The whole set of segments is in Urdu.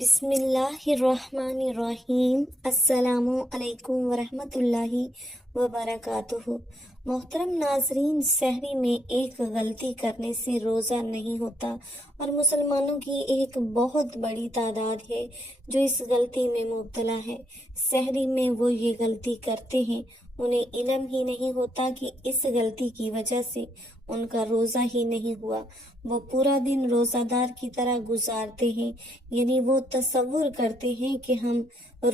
بسم اللہ الرحمن الرحیم۔ السلام علیکم ورحمۃ اللہ وبرکاتہ۔ محترم ناظرین، سحری میں ایک غلطی کرنے سے روزہ نہیں ہوتا، اور مسلمانوں کی ایک بہت بڑی تعداد ہے جو اس غلطی میں مبتلا ہے۔ سحری میں وہ یہ غلطی کرتے ہیں، انہیں علم ہی نہیں ہوتا کہ اس غلطی کی وجہ سے ان کا روزہ ہی نہیں ہوا۔ وہ پورا دن روزہ دار کی طرح گزارتے ہیں، یعنی وہ تصور کرتے ہیں کہ ہم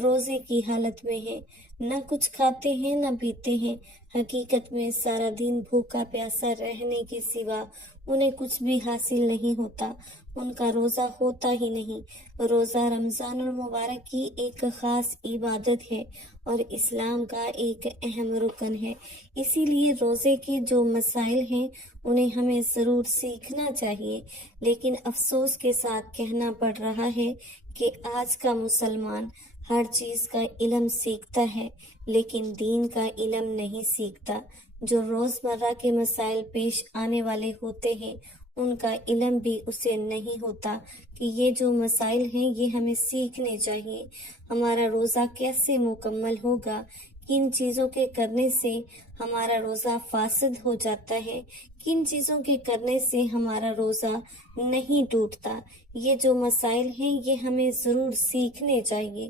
روزے کی حالت میں ہیں، نہ کچھ کھاتے ہیں نہ پیتے ہیں۔ حقیقت میں سارا دن بھوکا پیاسا رہنے کے سوا انہیں کچھ بھی حاصل نہیں ہوتا، ان کا روزہ ہوتا ہی نہیں۔ روزہ رمضان المبارک کی ایک خاص عبادت ہے اور اسلام کا ایک اہم رکن ہے۔ اسی لیے روزے کے جو مسائل ہیں انہیں ہمیں ضرور سیکھنا چاہیے، لیکن افسوس کے ساتھ کہنا پڑ رہا ہے کہ آج کا مسلمان ہر چیز کا علم سیکھتا ہے لیکن دین کا علم نہیں سیکھتا۔ جو روزمرہ کے مسائل پیش آنے والے ہوتے ہیں ان کا علم بھی اسے نہیں ہوتا کہ یہ جو مسائل ہیں یہ ہمیں سیکھنے چاہیے۔ ہمارا روزہ کیسے مکمل ہوگا، کن چیزوں کے کرنے سے ہمارا روزہ فاسد ہو جاتا ہے، کن چیزوں کے کرنے سے ہمارا روزہ نہیں ٹوٹتا، یہ جو مسائل ہیں یہ ہمیں ضرور سیکھنے چاہیے۔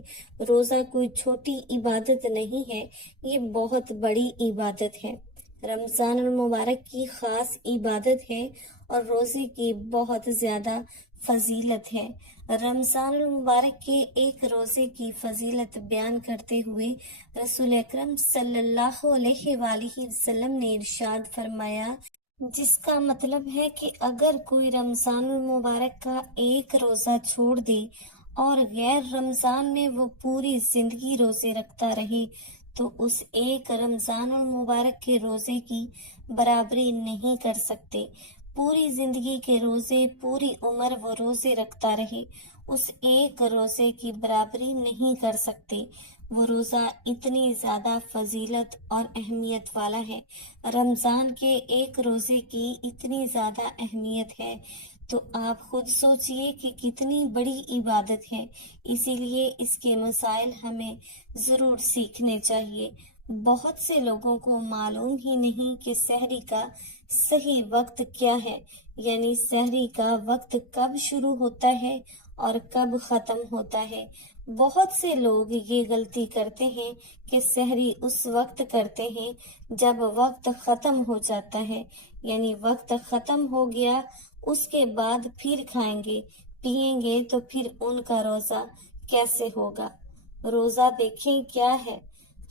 روزہ کوئی چھوٹی عبادت نہیں ہے، یہ بہت بڑی عبادت ہے، رمضان المبارک کی خاص عبادت ہے اور روزے کی بہت زیادہ فضیلت ہے۔ رمضان المبارک کے ایک روزے کی فضیلت بیان کرتے ہوئے رسول اکرم صلی اللہ علیہ وآلہ وسلم نے ارشاد فرمایا، جس کا مطلب ہے کہ اگر کوئی رمضان المبارک کا ایک روزہ چھوڑ دے اور غیر رمضان میں وہ پوری زندگی روزے رکھتا رہے تو اس ایک رمضان المبارک کے روزے کی برابری نہیں کر سکتے۔ پوری زندگی کے روزے، پوری عمر وہ روزے رکھتا رہے، اس ایک روزے کی برابری نہیں کر سکتے۔ وہ روزہ اتنی زیادہ فضیلت اور اہمیت والا ہے، رمضان کے ایک روزے کی اتنی زیادہ اہمیت ہے تو آپ خود سوچئے کہ کتنی بڑی عبادت ہے۔ اسی لیے اس کے مسائل ہمیں ضرور سیکھنے چاہیے۔ بہت سے لوگوں کو معلوم ہی نہیں کہ سحری کا صحیح وقت کیا ہے، یعنی سحری کا وقت کب شروع ہوتا ہے اور کب ختم ہوتا ہے۔ بہت سے لوگ یہ غلطی کرتے ہیں کہ سحری اس وقت کرتے ہیں جب وقت ختم ہو جاتا ہے، یعنی وقت ختم ہو گیا اس کے بعد پھر کھائیں گے پیئیں گے تو پھر ان کا روزہ کیسے ہوگا۔ روزہ دیکھیں کیا ہے،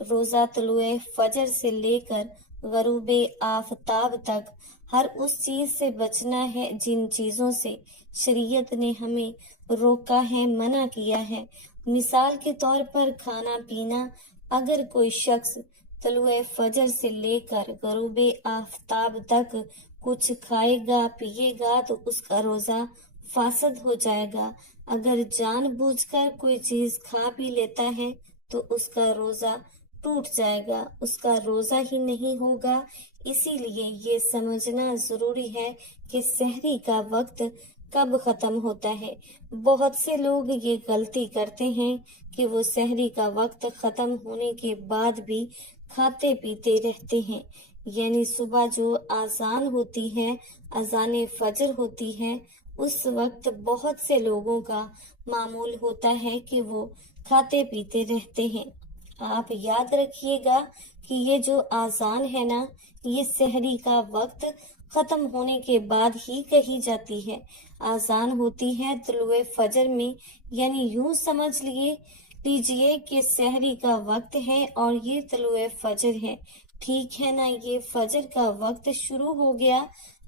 روزہ طلوع فجر سے لے کر غروب آفتاب تک ہر اس چیز سے بچنا ہے جن چیزوں سے شریعت نے ہمیں روکا ہے، منع کیا ہے۔ مثال کے طور پر کھانا پینا، اگر کوئی شخص طلوع فجر سے لے کر غروب آفتاب تک کچھ کھائے گا پیے گا تو اس کا روزہ فاسد ہو جائے گا۔ اگر جان بوجھ کر کوئی چیز کھا پی لیتا ہے تو اس کا روزہ ٹوٹ جائے گا، اس کا روزہ ہی نہیں ہوگا۔ اسی لیے یہ سمجھنا ضروری ہے کہ سحری کا وقت کب ختم ہوتا ہے۔ بہت سے لوگ یہ غلطی کرتے ہیں کہ وہ سحری کا وقت ختم ہونے کے بعد بھی کھاتے پیتے رہتے ہیں، یعنی صبح جو اذان ہوتی ہے، اذان فجر ہوتی ہے، اس وقت بہت سے لوگوں کا معمول ہوتا ہے کہ وہ کھاتے پیتے رہتے ہیں۔ آپ یاد رکھیے گا کہ یہ جو اذان ہے نا، یہ سحری کا وقت ختم ہونے کے بعد ہی کہی جاتی ہے۔ اذان ہوتی ہے طلوع فجر میں، یعنی یوں سمجھ لیجئے کہ سحری کا وقت ہے اور یہ طلوع فجر ہے، ٹھیک ہے نا۔ یہ فجر کا وقت شروع ہو گیا،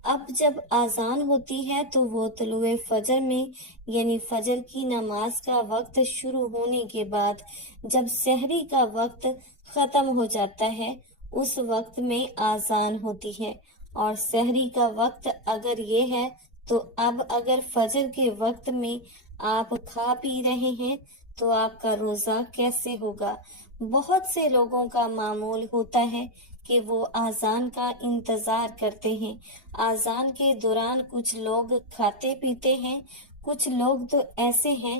اب جب اذان ہوتی ہے تو وہ طلوع فجر میں، یعنی فجر کی نماز کا وقت شروع ہونے کے بعد جب سحری کا وقت ختم ہو جاتا ہے اس وقت میں اذان ہوتی ہے۔ اور سحری کا وقت اگر یہ ہے تو اب اگر فجر کے وقت میں آپ کھا پی رہے ہیں تو آپ کا روزہ کیسے ہوگا۔ بہت سے لوگوں کا معمول ہوتا ہے کہ وہ اذان کا انتظار کرتے ہیں، اذان کے دوران کچھ لوگ کھاتے پیتے ہیں، کچھ لوگ تو ایسے ہیں